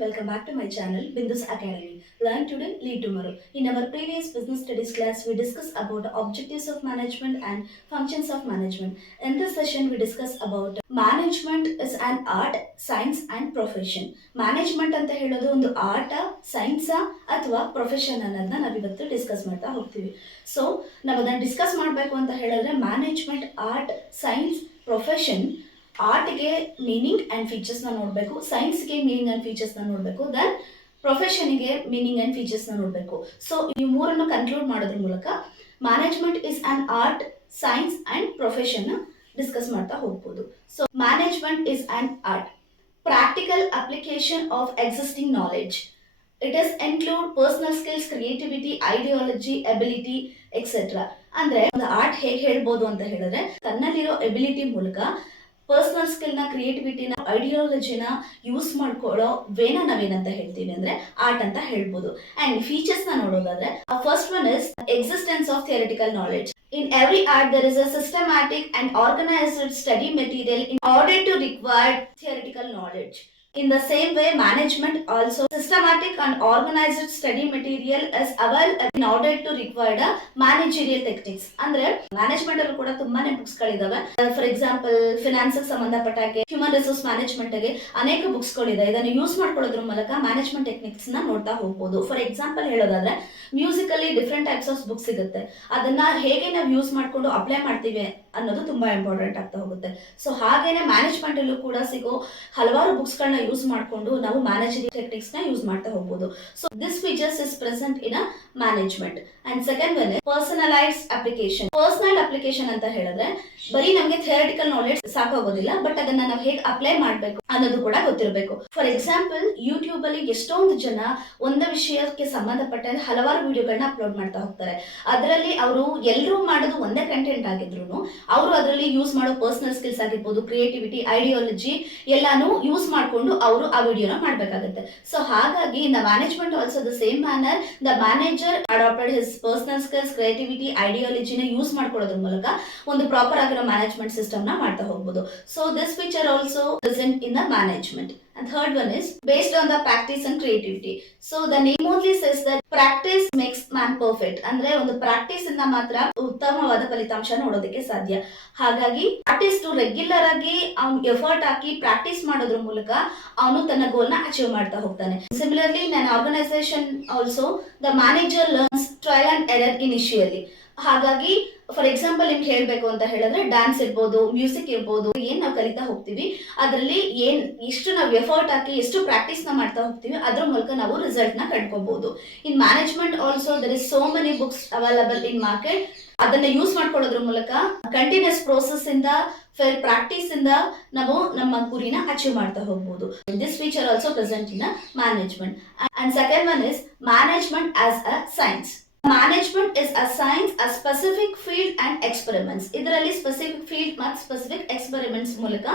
welcome back to my channel Bindus Academy. Learn today, lead tomorrow. In our previous business studies class, we discussed about the objectives of management and functions of management. In this session, we discuss about management is an art, science and profession. Management ಅಂತ ಹೇಳೋದು ಒಂದು art, science ಅಥವಾ profession ಅನ್ನೋದನ್ನ ನಾವಿವತ್ತು discuss ಮಾಡ್ತಾ ಹೋಗ್ತೀವಿ. So ನಾವು ಅದನ್ನ ಡಿಸ್ಕಸ್ ಮಾಡಬೇಕು ಅಂತ ಹೇಳಿದ್ರೆ ಮ್ಯಾನೇಜ್ಮೆಂಟ್, ಆರ್ಟ್, ಸೈನ್ಸ್, ಪ್ರೊಫೆಷನ್. ಆರ್ಟ್ಗೆ ಮೀನಿಂಗ್ ಆ್ಯಂಡ್ ಫೀಚರ್ಸ್ನ ನೋಡಬೇಕು, ಸೈನ್ಸ್ಗೆ ಮೀನಿಂಗ್ ಆ್ಯಂಡ್ ಫೀಚರ್ಸ್ನ ನೋಡಬೇಕು, ದೆನ್ ಪ್ರೊಫೆಷನ್ಗೆ ಮೀನಿಂಗ್ ಆ್ಯಂಡ್ ಫೀಚರ್ಸ್ನ ನೋಡಬೇಕು. ಸೊ ಈ ಮೂರನ್ನು ಕನ್ಕ್ಲೂಡ್ ಮಾಡೋದ್ರ ಮೂಲಕ management is an art, science and ಪ್ರೊಫೆಷನ್ನ ಡಿಸ್ಕಸ್ ಮಾಡ್ತಾ ಹೋಗ್ಬೋದು. So management is an art, practical application of existing knowledge. It is include personal skills, creativity, ideology, ability etcetera. ಅಂದ್ರೆ ಒಂದು ಆರ್ಟ್ ಹೇಗೆ ಹೇಳ್ಬೋದು ಅಂತ ಹೇಳಿದ್ರೆ ತನ್ನಲ್ಲಿರೋ ಎಬಿಲಿಟಿ ಮೂಲಕ ಪರ್ಸನಲ್ ಸ್ಕಿಲ್ನ, ಕ್ರಿಯೇಟಿವಿಟಿನ, ಐಡಿಯಾಲಜಿನ ಯೂಸ್ ಮಾಡ್ಕೊಳ್ಳೋ ವೇನ ನಾವೇನಂತ ಹೇಳ್ತೀವಿ ಅಂದ್ರೆ ಆರ್ಟ್ ಅಂತ ಹೇಳ್ಬೋದು. ಅಂಡ್ ಫೀಚರ್ಸ್ನ ನೋಡೋದಾದ್ರೆ first one is existence of theoretical knowledge. In every art there is a systematic and organized study material in order to require theoretical knowledge. In the same way, management also systematic and organized study material is available in order to require the managerial techniques. ಅಂದ್ರೆ management ಅಲ್ಲಿ ಕೂಡ ತುಂಬಾನೇ books ಗಳಿದಾವೆ. For example finance ಸಂಬಂಧಪಟ್ಟಾಗೆ, human resource management ಗೆ ಅನೇಕ books ಗಳಿದೆ. ಇದನ್ನು ಯೂಸ್ ಮಾಡ್ಕೊಳ್ಳೋದ್ರ ಮೂಲಕ ಮ್ಯಾನೇಜ್ಮೆಂಟ್ ಟೆಕ್ನಿಕ್ಸ್ ನ ನೋಡ್ತಾ ಹೋಗ್ಬೋದು. ಫಾರ್ ಎಕ್ಸಾಂಪಲ್ ಹೇಳೋದಾದ್ರೆ ಮ್ಯೂಸಿಕ್ ಅಲ್ಲಿ ಡಿಫ್ರೆಂಟ್ ಟೈಪ್ಸ್ ಆಫ್ ಬುಕ್ಸ್ ಸಿಗುತ್ತೆ. ಅದನ್ನ ಹೇಗೆ ನಾವು ಯೂಸ್ ಮಾಡ್ಕೊಂಡು ಅಪ್ಲೈ ಮಾಡ್ತೀವಿ ಅನ್ನೋದು ತುಂಬಾ ಇಂಪಾರ್ಟೆಂಟ್ ಆಗ್ತಾ ಹೋಗುತ್ತೆ. ಸೊ ಹಾಗೇನೆ ಮ್ಯಾನೇಜ್ಮೆಂಟ್ ಅಲ್ಲೂ ಕೂಡ ಸಿಗೋ ಹಲವಾರು ಬುಕ್ಸ್ ಗಳನ್ನ ಯೂಸ್ ಮಾಡ್ಕೊಂಡು ನಾವು ಮ್ಯಾನೇಜರಿ ಟೆಕ್ನಿಕ್ಸ್ ನ ಯೂಸ್ ಮಾಡ್ತಾ ಹೋಗ್ಬೋದು. So this features is present in a management. And second one personalised application. Personal application ಅಂತ ಹೇಳಿದ್ರೆ ಬರೀ ನಮಗೆ ಥಿಯರಿಟಿಕಲ್ ನಾಲೆಡ್ಜ್ ಸಾಕಾಗೋದಿಲ್ಲ, ಬಟ್ ಅದನ್ನ ನಾವು ಹೇಗೆ ಅಪ್ಲೈ ಮಾಡಬೇಕು ಅನ್ನೋದು ಕೂಡ ಗೊತ್ತಿರಬೇಕು. ಫಾರ್ ಎಕ್ಸಾಂಪಲ್ ಯೂಟ್ಯೂಬ್ ಅಲ್ಲಿ ಎಷ್ಟೊಂದು ಜನ ಒಂದು ವಿಷಯಕ್ಕೆ ಸಂಬಂಧಪಟ್ಟ ಹಲವಾರು ವಿಡಿಯೋಗಳನ್ನ ಅಪ್ಲೋಡ್ ಮಾಡ್ತಾ ಹೋಗ್ತಾರೆ. ಅದರಲ್ಲಿ ಅವರು ಎಲ್ಲರೂ ಮಾಡೋದು ಒಂದೇ ಕಂಟೆಂಟ್ ಆಗಿದ್ರು ಅವರು ಅದರಲ್ಲಿ ಯೂಸ್ ಮಾಡೋ ಪರ್ಸನಲ್ ಸ್ಕಿಲ್ಸ್ ಆಗಿರ್ಬೋದು, ಕ್ರಿಯೇಟಿವಿಟಿ, ಐಡಿಯಾಲಜಿ ಎಲ್ಲಾನು ಯೂಸ್ ಮಾಡ್ಕೊಂಡು ಅವರು ಆ ವಿಡಿಯೋನ ಮಾಡ್ಬೇಕಾಗುತ್ತೆ. ಸೊ ಹಾಗಾಗಿ the management also the same manner the manager adapted his personal skills, creativity, ಐಡಿಯಾಲಜಿನ ಯೂಸ್ ಮಾಡ್ಕೊಳ್ಳೋದ್ರ ಮೂಲಕ ಒಂದು ಪ್ರಾಪರ್ ಆಗಿರೋ ಮ್ಯಾನೇಜ್ಮೆಂಟ್ ಸಿಸ್ಟಮ್ ನ ಮಾಡ್ತಾ ಹೋಗ್ಬೋದು. So this feature also present in the management. And third one is based on the practice and creativity. So the name only says that practice makes man perfect. ಅಂದ್ರೆ ಒಂದು practice ಇಂದ ಮಾತ್ರ ಉತ್ತಮವಾದ ಫಲಿತಾಂಶ ನೋಡೋದಕ್ಕೆ ಸಾಧ್ಯ. ಹಾಗಾಗಿ ಆರ್ಟಿಸ್ಟ್ ರೆಗ್ಯುಲರ್ ಆಗಿ ಅವ್ನು ಎಫರ್ಟ್ ಹಾಕಿ ಪ್ರಾಕ್ಟೀಸ್ ಮಾಡೋದ್ರ ಮೂಲಕ ಅವನು ತನ್ನ ಗೋಲ್ ನ ಅಚೀವ್ ಮಾಡ್ತಾ ಹೋಗ್ತಾನೆ. ಸಿಮಿಲರ್ಲಿ ನನ್ನ organisation also the manager learns trial and error initially. ಹಾಗಾಗಿ ಫಾರ್ ಎಕ್ಸಾಂಪಲ್ ನಿಮ್ಗೆ ಹೇಳ್ಬೇಕು ಅಂತ ಹೇಳಿದ್ರೆ ಡ್ಯಾನ್ಸ್ ಇರ್ಬೋದು, ಮ್ಯೂಸಿಕ್ ಇರ್ಬೋದು, ಏನ್ ನಾವು ಕಲಿತಾ ಹೋಗ್ತೀವಿ ಅದರಲ್ಲಿ ಎಷ್ಟು ನಾವು ಎಫರ್ಟ್ ಹಾಕಿ ಎಷ್ಟು ಪ್ರಾಕ್ಟೀಸ್ ನ ಮಾಡ್ತಾ ಹೋಗ್ತೀವಿ ಅದ್ರ ಮೂಲಕ ನಾವು ರಿಸಲ್ಟ್ ನ ಕಂಡ್ಕೋಬಹುದು. In management also there is so many books available in market. ಅದನ್ನ ಯೂಸ್ ಮಾಡ್ಕೊಳ್ಳೋದ್ರ ಮೂಲಕ ಕಂಟಿನ್ಯೂಸ್ ಪ್ರೋಸೆಸ್ ಇಂದ ಫೇರ್ ಪ್ರಾಕ್ಟೀಸ್ ಇಂದ ನಾವು ನಮ್ಮ ಗುರಿನ ಅಚೀವ್ ಮಾಡ್ತಾ ಹೋಗ್ಬೋದು. This feature also present in management. And second one is management as a science. Management is a science, a specific field and experiments. ಇದರಲ್ಲಿ ಸ್ಪೆಸಿಫಿಕ್ ಫೀಲ್ಡ್ ಮತ್ತು ಸ್ಪೆಸಿಫಿಕ್ ಎಕ್ಸ್ಪೆರಿಮೆಂಟ್ಸ್ ಮೂಲಕ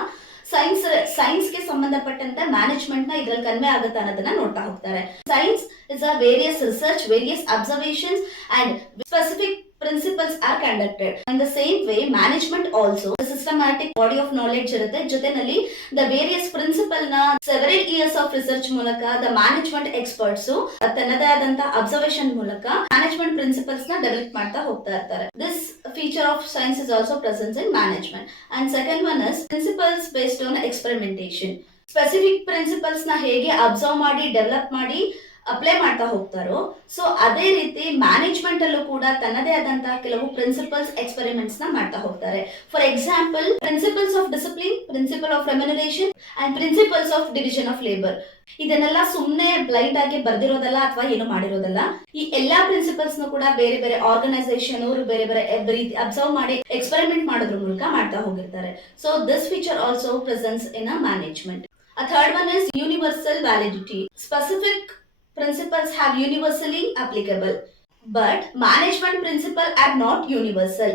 ಸೈನ್ಸ್ಗೆ ಸಂಬಂಧಪಟ್ಟಂತೆ ಮ್ಯಾನೇಜ್ಮೆಂಟ್ ನ ಇದ್ರಲ್ಲಿ ಕನ್ವೆ ಆಗುತ್ತೆ ಅನ್ನೋದನ್ನ ನೋಡ್ತಾ ಹೋಗ್ತಾರೆ. Science is a various research, various observations and specific principles are conducted. In the same way, management also a systematic body of knowledge ಇರುತ್ತೆ. ಜೊತೆನಲ್ಲಿ the various principle ನ several years of research ಮೂಲಕ the management experts ತನ್ನದೇ ಆದಂತ observation ಮೂಲಕ management principles ನ develop ಮಾಡ್ತಾ ಹೋಗ್ತಾ ಇರ್ತಾರೆ. This feature of science is also present in management. And second one is principles based on experimentation. Specific principles ನ ಹೇಗೆ ಅಬ್ಸರ್ವ್ ಮಾಡಿ ಡೆವಲಪ್ ಮಾಡಿ ಅಪ್ಲೈ ಮಾಡ್ತಾ ಹೋಗ್ತಾರೋ ಸೊ ಅದೇ ರೀತಿ ಮ್ಯಾನೇಜ್ಮೆಂಟ್ ಅಲ್ಲೂ ಕೂಡ ತನ್ನದೇ ಆದಂತಹ ಕೆಲವು ಪ್ರಿನ್ಸಿಪಲ್ಸ್, ಎಕ್ಸ್ಪೆರಿಮೆಂಟ್ಸ್ ನ ಮಾಡ್ತಾ ಹೋಗ್ತಾರೆ. For example principles of discipline, principle of remuneration and principles of division of labour. ಇದನ್ನೆಲ್ಲ ಸುಮ್ಮನೆ ಬ್ಲೈಂಡ್ ಆಗಿ ಬರ್ದಿರೋದಲ್ಲ ಅಥವಾ ಏನು ಮಾಡಿರೋದಲ್ಲ. ಈ ಎಲ್ಲಾ ಪ್ರಿನ್ಸಿಪಲ್ಸ್ ನು ಕೂಡ ಬೇರೆ ಬೇರೆ ಆರ್ಗನೈಸೇಷನ್ ಅವರು ಬೇರೆ ಬೇರೆ ರೀತಿ ಅಬ್ಸರ್ವ್ ಮಾಡಿ ಎಕ್ಸ್ಪೆರಿಮೆಂಟ್ ಮಾಡೋದ್ರ ಮೂಲಕ ಮಾಡ್ತಾ ಹೋಗಿರ್ತಾರೆ. So this feature also presence in a management. A third one is universal validity. Specific principles have universally applicable, but management principles are not universal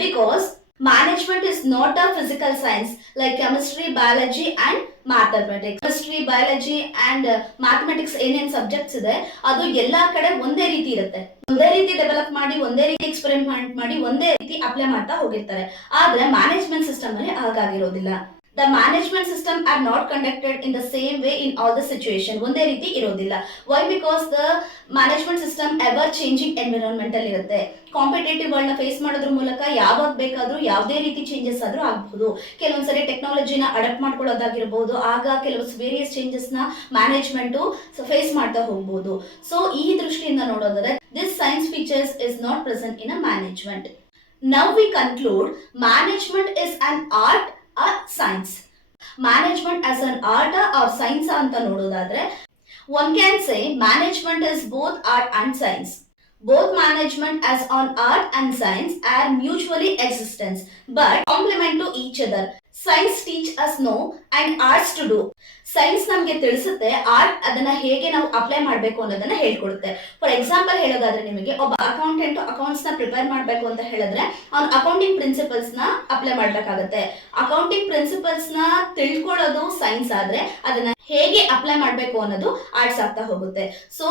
because management is not a physical science like chemistry, biology and mathematics. Chemistry, biology and mathematics ಏನೇನ್ subjects ಇದೆ ಅದು ಎಲ್ಲಾ ಕಡೆ ಒಂದೇ ರೀತಿ ಇರುತ್ತೆ. ಒಂದೇ ರೀತಿ ಡೆವಲಪ್ ಮಾಡಿ, ಒಂದೇ ರೀತಿ ಎಕ್ಸ್ಪೆರಿಮೆಂಟ್ ಮಾಡಿ, ಒಂದೇ ರೀತಿ ಅಪ್ಲೈ ಮಾಡ್ತಾ ಹೋಗಿರ್ತಾರೆ. ಆದ್ರೆ ಮ್ಯಾನೇಜ್ಮೆಂಟ್ ಸಿಸ್ಟಮ್ ಅಲ್ಲಿ ಹಾಗಾಗಿರೋದಿಲ್ಲ. The management system are not conducted in the same way in all the situation. ಒಂದೇ ರೀತಿ ಇರೋದಿಲ್ಲ. Why? Because the management system ever changing environment ಅಲ್ಲಿ ಇರುತ್ತೆ. ಕಾಂಪಿಟೇಟಿವ್ ವರ್ಲ್ಡ್ ನ ಫೇಸ್ ಮಾಡೋದ್ರ ಮೂಲಕ ಯಾವಾಗ ಬೇಕಾದ್ರೂ ಯಾವುದೇ ರೀತಿ ಚೇಂಜಸ್ ಆದ್ರೂ ಆಗಬಹುದು. ಕೆಲವೊಂದ್ಸರಿ ಟೆಕ್ನಾಲಜಿನ ಅಡಾಪ್ಟ್ ಮಾಡ್ಕೊಳ್ಳೋದಾಗಿರ್ಬೋದು, ಆಗ ಕೆಲವು ವೇರಿಯಸ್ ಚೇಂಜಸ್ ನ ಮ್ಯಾನೇಜ್ಮೆಂಟ್ ಫೇಸ್ ಮಾಡ್ತಾ ಹೋಗ್ಬೋದು. ಸೊ ಈ ದೃಷ್ಟಿಯಿಂದ ನೋಡೋದಾದ್ರೆ this science features is not present in a management. Now we conclude management is an art or science. Management as an art or science ಅಂತ ನೋಡೋದಾದ್ರೆ one can say management is both art and science. Both management as on art and science are mutually existence but complement to each other. Science teach us know and arts to do. Science ನಮಗೆ ತಿಳಿಸುತ್ತೆ, art ಅದನ್ನ ಹೇಗೆ ನಾವು apply ಮಾಡಬೇಕು ಅನ್ನೋದನ್ನ ಹೇಳ್ಕೊಡುತ್ತೆ. For example ಹೇಳೋದಾದ್ರೆ ನಿಮಗೆ ಒಬ್ಬ ಅಕೌಂಟೆಂಟ್ ಅಕೌಂಟ್ಸ್ ನ ಪ್ರಿಪೇರ್ ಮಾಡಬೇಕು ಅಂತ ಹೇಳಿದ್ರೆ ಅವ್ನು ಅಕೌಂಟಿಂಗ್ ಪ್ರಿನ್ಸಿಪಲ್ಸ್ ನ ಅಪ್ಲೈ ಮಾಡ್ಬೇಕಾಗತ್ತೆ. ಅಕೌಂಟಿಂಗ್ ಪ್ರಿನ್ಸಿಪಲ್ಸ್ ನ ತಿಳ್ಕೊಳ್ಳೋದು ಸೈನ್ಸ್ ಆದ್ರೆ ಅದನ್ನ ಹೇಗೆ ಅಪ್ಲೈ ಮಾಡಬೇಕು ಅನ್ನೋದು ಆರ್ಟ್ಸ್ ಆಗ್ತಾ ಹೋಗುತ್ತೆ. So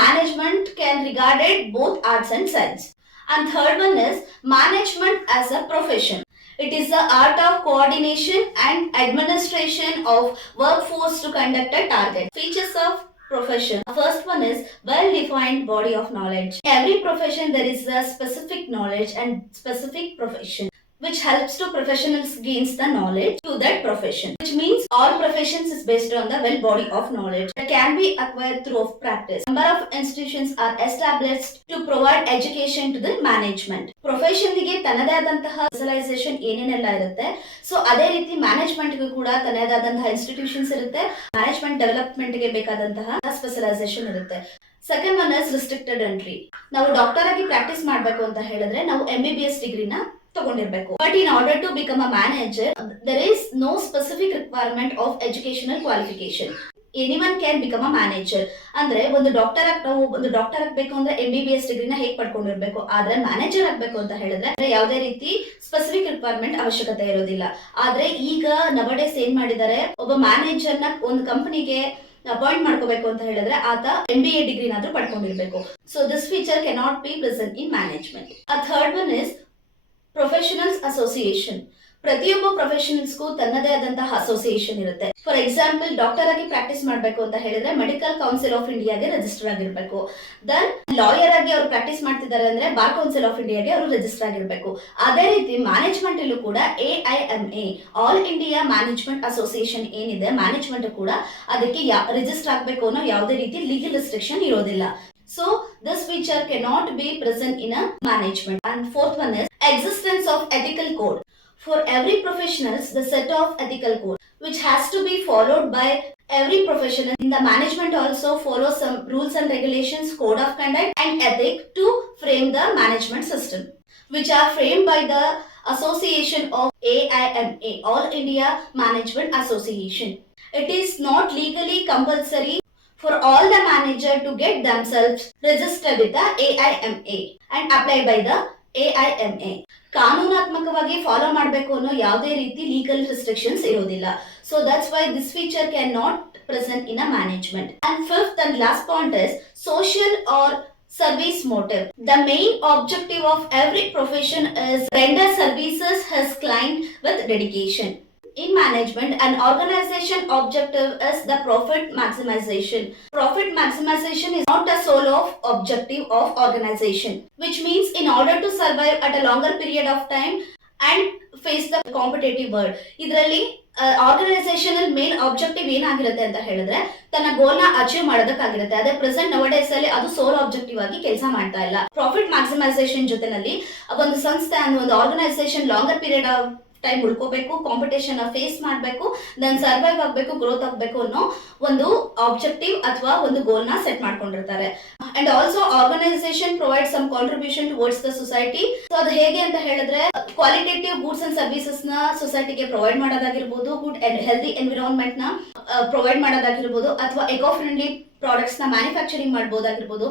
management can regarded both arts and science. And third one is management as a profession. It is the art of coordination and administration of workforce to conduct a target. Features of profession. First one is well-defined body of knowledge. Every profession there is a specific knowledge and specific profession which helps to professionals gains the knowledge to that profession, which means all professions is based on the well body of knowledge that can be acquired through practice. Number of institutions are established to provide education to the management. Profession ಗೆ ತನ್ನದೇ ಆದಂತಹ specialisation ಏನೇನೆಲ್ಲ ಇರುತ್ತೆ, so ಅದೇ ರೀತಿ management ಗೂ ಕೂಡ ತನ್ನದೇ ಆದಂತಹ ಇನ್ಸ್ಟಿಟ್ಯೂಷನ್ಸ್ ಇರುತ್ತೆ. ಮ್ಯಾನೇಜ್ಮೆಂಟ್ ಡೆವಲಪ್ಮೆಂಟ್ ಗೆ ಬೇಕಾದಂತಹ ಸ್ಪೆಷಲೈಸೇಷನ್ ಇರುತ್ತೆ. Second one is restricted entry. ನಾವು ಡಾಕ್ಟರ್ ಆಗಿ ಪ್ರಾಕ್ಟೀಸ್ ಮಾಡಬೇಕು ಅಂತ ಹೇಳಿದ್ರೆ ನಾವು MBBS ಡಿಗ್ರಿನ ತಗೊಂಡಿರ್ಬೇಕು. But in order to become a manager there is no specific requirement of educational qualification. Anyone can become a manager. ಅಂದ್ರೆ ಒಂದು ಡಾಕ್ಟರ್ ಆಗಬೇಕು ಅಂದ್ರೆ MBBS ಡಿಗ್ರಿನ ಹೇಗೆ ಪಡ್ಕೊಂಡಿರ್ಬೇಕು, ಆದ್ರೆ ಮ್ಯಾನೇಜರ್ ಆಗಬೇಕು ಅಂತ ಹೇಳಿದ್ರೆ ಯಾವುದೇ ರೀತಿ ಸ್ಪೆಸಿಫಿಕ್ ರಿಕ್ವೈರ್ಮೆಂಟ್ ಅವಶ್ಯಕತೆ ಇರೋದಿಲ್ಲ. ಆದ್ರೆ ಈಗ ನವಡೇಸ್ ಏನ್ ಮಾಡಿದ್ದಾರೆ, ಒಬ್ಬ ಮ್ಯಾನೇಜರ್ ನ ಒಂದು ಕಂಪನಿಗೆ ಅಪಾಯಿಂಟ್ ಮಾಡ್ಕೋಬೇಕು ಅಂತ ಹೇಳಿದ್ರೆ ಆತ MBA ಡಿಗ್ರಿನಾದ್ರೂ ಪಡ್ಕೊಂಡಿರ್ಬೇಕು. So this feature cannot be present in management. A third one is professionals association. ಪ್ರತಿಯೊಬ್ಬ ಪ್ರೊಫೆಷನಲ್ಸ್ಗೂ ತನ್ನದೇ ಆದಂತಹ ಅಸೋಸಿಯೇಷನ್ ಇರುತ್ತೆ. ಫಾರ್ ಎಕ್ಸಾಂಪಲ್ ಡಾಕ್ಟರ್ ಆಗಿ ಪ್ರಾಕ್ಟೀಸ್ ಮಾಡಬೇಕು ಅಂತ ಹೇಳಿದ್ರೆ ಮೆಡಿಕಲ್ ಕೌನ್ಸಿಲ್ ಆಫ್ ಇಂಡಿಯಾಗೆ ರಿಜಿಸ್ಟರ್ ಆಗಿರ್ಬೇಕು. ದೆನ್ ಲಾಯರ್ ಆಗಿ ಅವರು ಪ್ರಾಕ್ಟೀಸ್ ಮಾಡ್ತಿದ್ದಾರೆ ಅಂದ್ರೆ ಬಾರ್ ಕೌನ್ಸಿಲ್ ಆಫ್ ಇಂಡಿಯಾಗೆ ಅವರು ರಿಜಿಸ್ಟರ್ ಆಗಿರ್ಬೇಕು. ಅದೇ ರೀತಿ ಮ್ಯಾನೇಜ್ಮೆಂಟ್ ಇಲ್ಲೂ ಕೂಡ AIMA all India management association ಏನಿದೆ, ಮ್ಯಾನೇಜ್ಮೆಂಟ್ ಕೂಡ ಅದಕ್ಕೆ ರಿಜಿಸ್ಟರ್ ಆಗಬೇಕು ಅನ್ನೋ ಯಾವುದೇ ರೀತಿ ಲೀಗಲ್ ರಿಸ್ಟ್ರಿಕ್ಷನ್ ಇರೋದಿಲ್ಲ. So this feature cannot be present in a management. And fourth one is existence of ethical code. For every professionals, the set of ethical code which has to be followed by every professional in the management also follow some rules and regulations, code of conduct and ethic to frame the management system, which are framed by the association of AIMA, All India Management Association. It is not legally compulsory for all the manager to get themselves registered with the AIMA and apply by the AIMA. ಕಾನೂನಾತ್ಮಕವಾಗಿ follow ಮಾಡಬೇಕು ಅನ್ನೋ ಯಾವುದೇ ರೀತಿ legal restrictions ಇರೋದಿಲ್ಲ. So that's why this feature can not present in a management. And fifth and last point is social or service motive. The main objective of every profession is render services his client with dedication. In management, an organization objective is the profit maximization. Profit maximization is not a sole of objective of organization, which means in order to survive at a longer period of time and face the competitive world. ಇದರಲ್ಲಿ organisational main objective ಏನಾಗಿರುತ್ತೆ ಅಂತ ಹೇಳಿದ್ರೆ ತನ್ನ ಗೋಲ್ ನ achieve ಮಾಡೋದಕ್ಕಾಗಿರುತ್ತೆ. ಅದೇ present nowadays ಅಲ್ಲಿ ಅದು ಸೋಲ್ objective ಆಗಿ ಕೆಲಸ ಮಾಡ್ತಾ ಇಲ್ಲ. ಪ್ರಾಫಿಟ್ ಮ್ಯಾಕ್ಸಿಮೈಸೇಷನ್ ಜೊತೆನಲ್ಲಿ ಒಂದು ಸಂಸ್ಥೆ ಅಂದ್ರೆ ಒಂದು organisation longer period of time ಉಳ್ಕೋಬೇಕು, ಕಾಂಪಿಟೇಷನ್ ಫೇಸ್ ಮಾಡಬೇಕು, ದೆನ್ ಸರ್ವೈವ್ ಆಗಬೇಕು, ಗ್ರೋತ್ ಆಗಬೇಕು ಅನ್ನೋ ಒಂದು ಆಬ್ಜೆಕ್ಟಿವ್ ಅಥವಾ ಒಂದು ಗೋಲ್ ನ ಸೆಟ್ ಮಾಡ್ಕೊಂಡಿರ್ತಾರೆ. And also organisation provide some contribution towards the society. So ಅದು ಹೇಗೆ ಅಂತ ಹೇಳಿದ್ರೆ ಕ್ವಾಲಿಟೇಟಿವ್ ಗೂಡ್ಸ್ ಅಂಡ್ ಸರ್ವಿಸಸ್ ನ ಸೊಸೈಟಿಗೆ ಪ್ರೊವೈಡ್ ಮಾಡೋದಾಗಿರ್ಬೋದು, ಗುಡ್ ಅಂಡ್ ಹೆಲ್ದಿ ಎನ್ವಿರಾನ್ಮೆಂಟ್ ನ ಪ್ರೊವೈಡ್ ಮಾಡೋದಾಗಿರ್ಬೋದು, ಅಥವಾ ಎಕೋ ಫ್ರೆಂಡ್ಲಿ ಪ್ರಾಡಕ್ಟ್ಸ್ ನ ಮ್ಯಾನುಫ್ಯಾಕ್ಚರಿಂಗ್ ಮಾಡಬಹುದಾಗಿರ್ಬೋದು.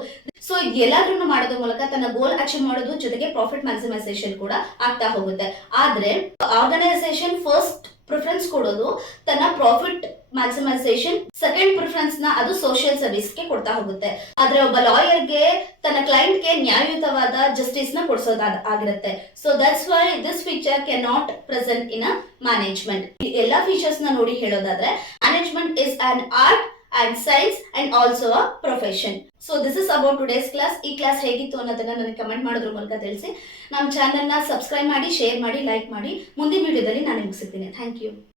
ಸೊ ಎಲ್ಲಾದ್ರೂ ಮಾಡೋದ್ರ ಮೂಲಕ ತನ್ನ ಗೋಲ್ ಅಚೀವ್ ಮಾಡೋದು ಜೊತೆಗೆ ಪ್ರಾಫಿಟ್ ಮ್ಯಾಕ್ಸಿಮೈಸೇಷನ್ ಕೂಡ ಆಗ್ತಾ ಹೋಗುತ್ತೆ. ಆದ್ರೆ ಆರ್ಗನೈಸೇಷನ್ ಫಸ್ಟ್ ಪ್ರಿಫರೆನ್ಸ್ ಕೊಡೋದು ತನ್ನ ಪ್ರಾಫಿಟ್ ಮ್ಯಾಕ್ಸಿಮೈಸೇಷನ್, ಸೆಕೆಂಡ್ ಪ್ರಿಫರೆನ್ಸ್ ನ ಅದು ಸೋಷಿಯಲ್ ಸರ್ವಿಸ್ ಗೆ ಕೊಡ್ತಾ ಹೋಗುತ್ತೆ. ಆದ್ರೆ ಒಬ್ಬ ಲಾಯರ್ಗೆ ತನ್ನ ಕ್ಲೈಂಟ್ ಗೆ ನ್ಯಾಯಯುತವಾದ ಜಸ್ಟಿಸ್ ನ ಕೊಡಿಸೋದಾಗಿರುತ್ತೆ. So that's why this feature can not present in a management. ಎಲ್ಲಾ ಫೀಚರ್ಸ್ ನ ನೋಡಿ ಹೇಳೋದಾದ್ರೆ management is an art and science and also a profession. So this is about today's class. ಈ ಕ್ಲಾಸ್ ಹೇಗಿತ್ತು ಅನ್ನೋದನ್ನ ನನಗೆ ಕಮೆಂಟ್ ಮಾಡೋದ್ರ ಮೂಲಕ ತಿಳಿಸಿ. ನಮ್ಮ ಚಾನೆಲ್ನ ಸಬ್ಸ್ಕ್ರೈಬ್ ಮಾಡಿ, ಶೇರ್ ಮಾಡಿ, ಲೈಕ್ ಮಾಡಿ. ಮುಂದಿನ ವಿಡಿಯೋದಲ್ಲಿ ನಾನು ನಿಮಗೆ ಸಿಗ್ತೀನಿ. Thank you.